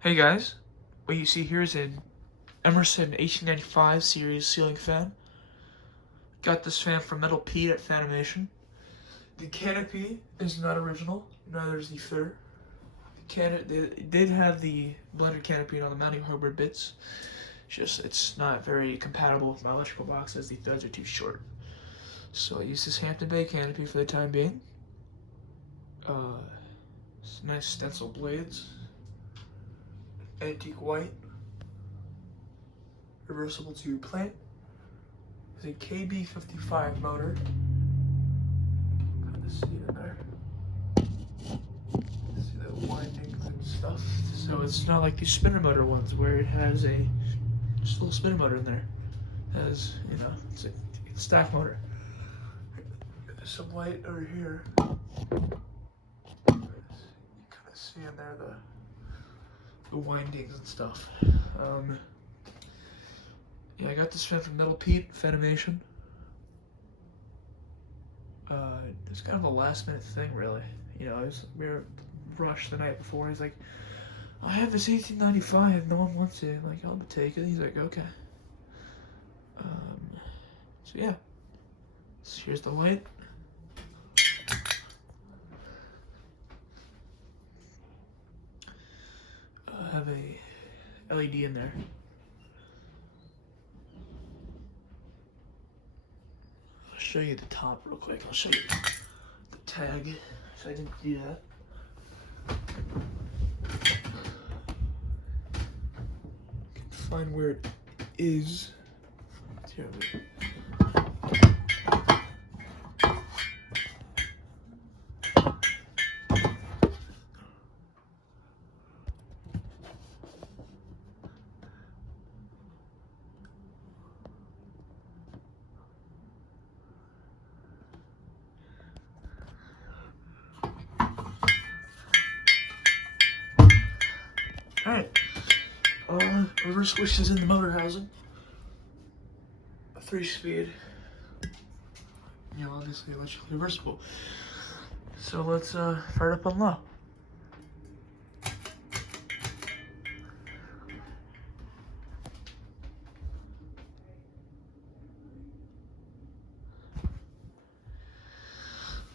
Hey guys, what you see here is an Emerson 1895 series ceiling fan. Got this fan from Metal Pete at Fanimation. The canopy is not original, neither is the footer. They did have the blender canopy on the mounting hardware bits, just it's not very compatible with my electrical box as the threads are too short. So I use this Hampton Bay canopy for the time being. Nice stencil blades, antique white, reversible tube plate. It's a KB55 motor. Kind of see it in there. See the windings and stuff. So it's not like the spinner motor ones where it has just a little spinner motor in there. It has, it's a stack motor. There's some light over here. You kind of see in there the windings and stuff. Yeah, I got this fan from Metal Pete, Fanimation. It's kind of a last minute thing, really. We were rushed the night before. He's like, I have this 1895, no one wants it. I'm like, I'll take it. He's like, okay. So yeah, so here's the light. I have a LED in there. I'll show you the top real quick. I'll show you the tag. So I didn't do that. I can find where it is. Here we go. Alright, reverse switch is in the motor housing. A 3-speed. Obviously electrically reversible. So let's fire it up on low.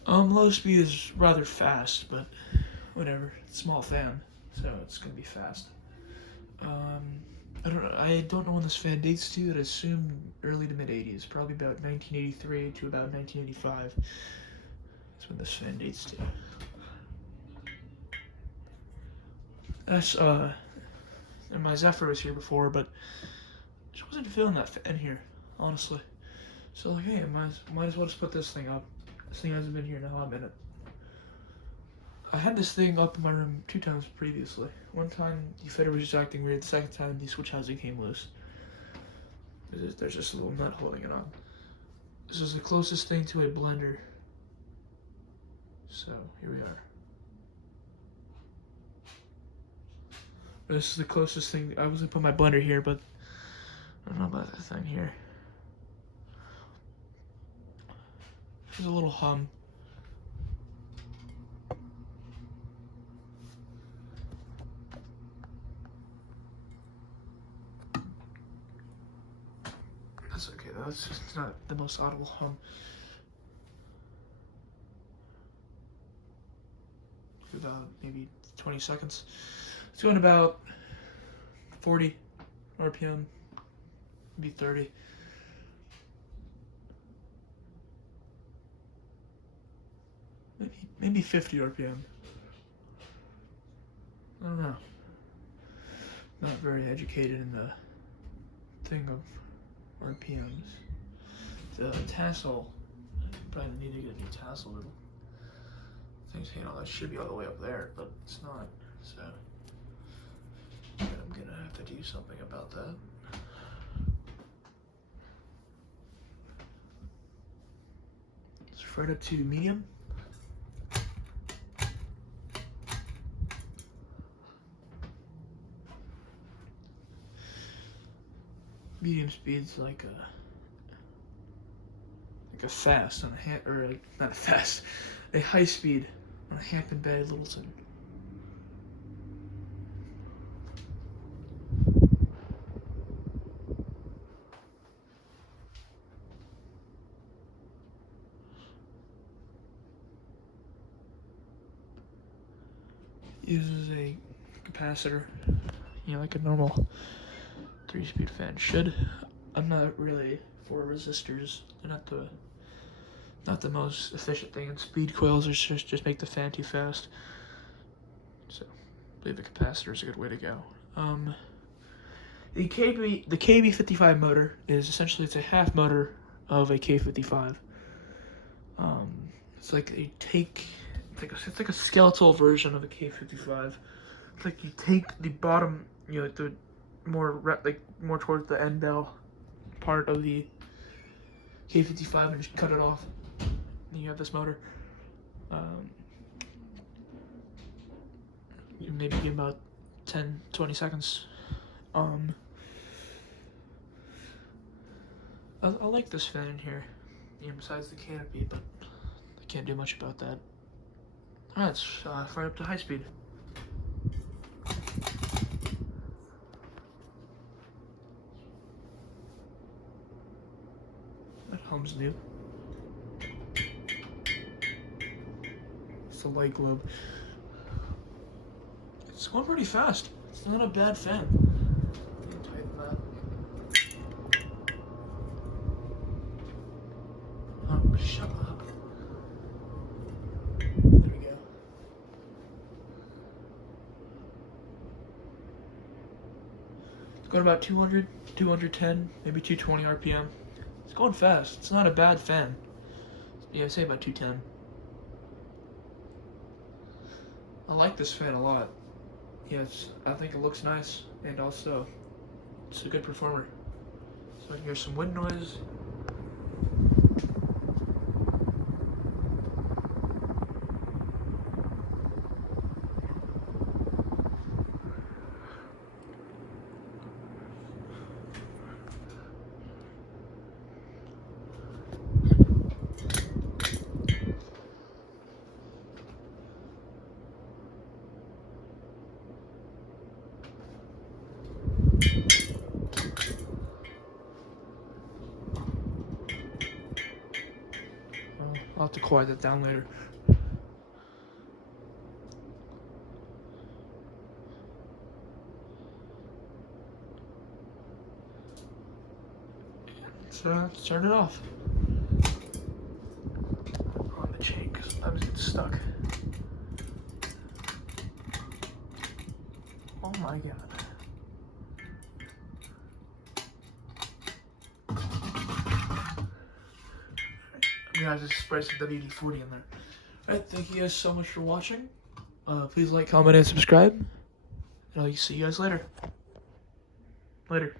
Low speed is rather fast, but whatever. It's a small fan, so it's gonna be fast. I don't know when this fan dates to. I'd assume early to mid 80s, probably about 1983 to about 1985. That's when this fan dates to. That's and my Zephyr was here before, but I just wasn't feeling that fan here, honestly. So like, hey, I might as well just put this thing up. This thing hasn't been here in a hot minute. I had this thing up in my room 2 times previously. One time the fitter was just acting weird. The second time the switch housing came loose. There's just a little nut holding it on. This is the closest thing to a blender. So here we are. This is the closest thing. I was gonna put my blender here, but I don't know about that thing here. There's a little hum. That's okay though, it's just not the most audible hum. About maybe 20 seconds. It's going about 40 RPM, maybe 30. Maybe 50 RPM. I don't know. Not very educated in the thing of RPMs. The tassel, I probably need to get a new tassel. Things, that should be all the way up there, but it's not. So I'm gonna have to do something about that. It's right up to medium. Medium speed's like a fast on a not a fast, a high speed on a Hampton Bay Littleton. uses a capacitor, you know, like a normal 3-speed fan should. I'm not really for resistors. They're not the most efficient thing, and speed coils are just make the fan too fast. So I believe a capacitor is a good way to go. The KB55 motor is essentially, it's a half motor of a K55. It's like it's like a skeletal version of a K55. It's like you take the bottom, you know, the more towards the end bell part of the K55 and just cut it off. And you have this motor. You maybe give about 10-20 seconds. I like this fan in here, you know, besides the canopy, but I can't do much about that. Alright, let's fire up to high speed. That hums new. It's the light globe. It's going pretty fast. It's not a bad fan. Tighten that. Oh, shut up. There we go. It's going about 200, 210, maybe 220 RPM. It's going fast. It's not a bad fan. Yeah, say about 210. I like this fan a lot. Yes, I think it looks nice, and also it's a good performer. So I can hear some wind noise. I'll have to quiet that down later. So let's turn it off. On the chain, because sometimes it gets stuck. Oh my god. I'm gonna have to spray some WD-40 in there. Alright, thank you guys so much for watching. Please like, comment, and subscribe. And I'll see you guys later. Later.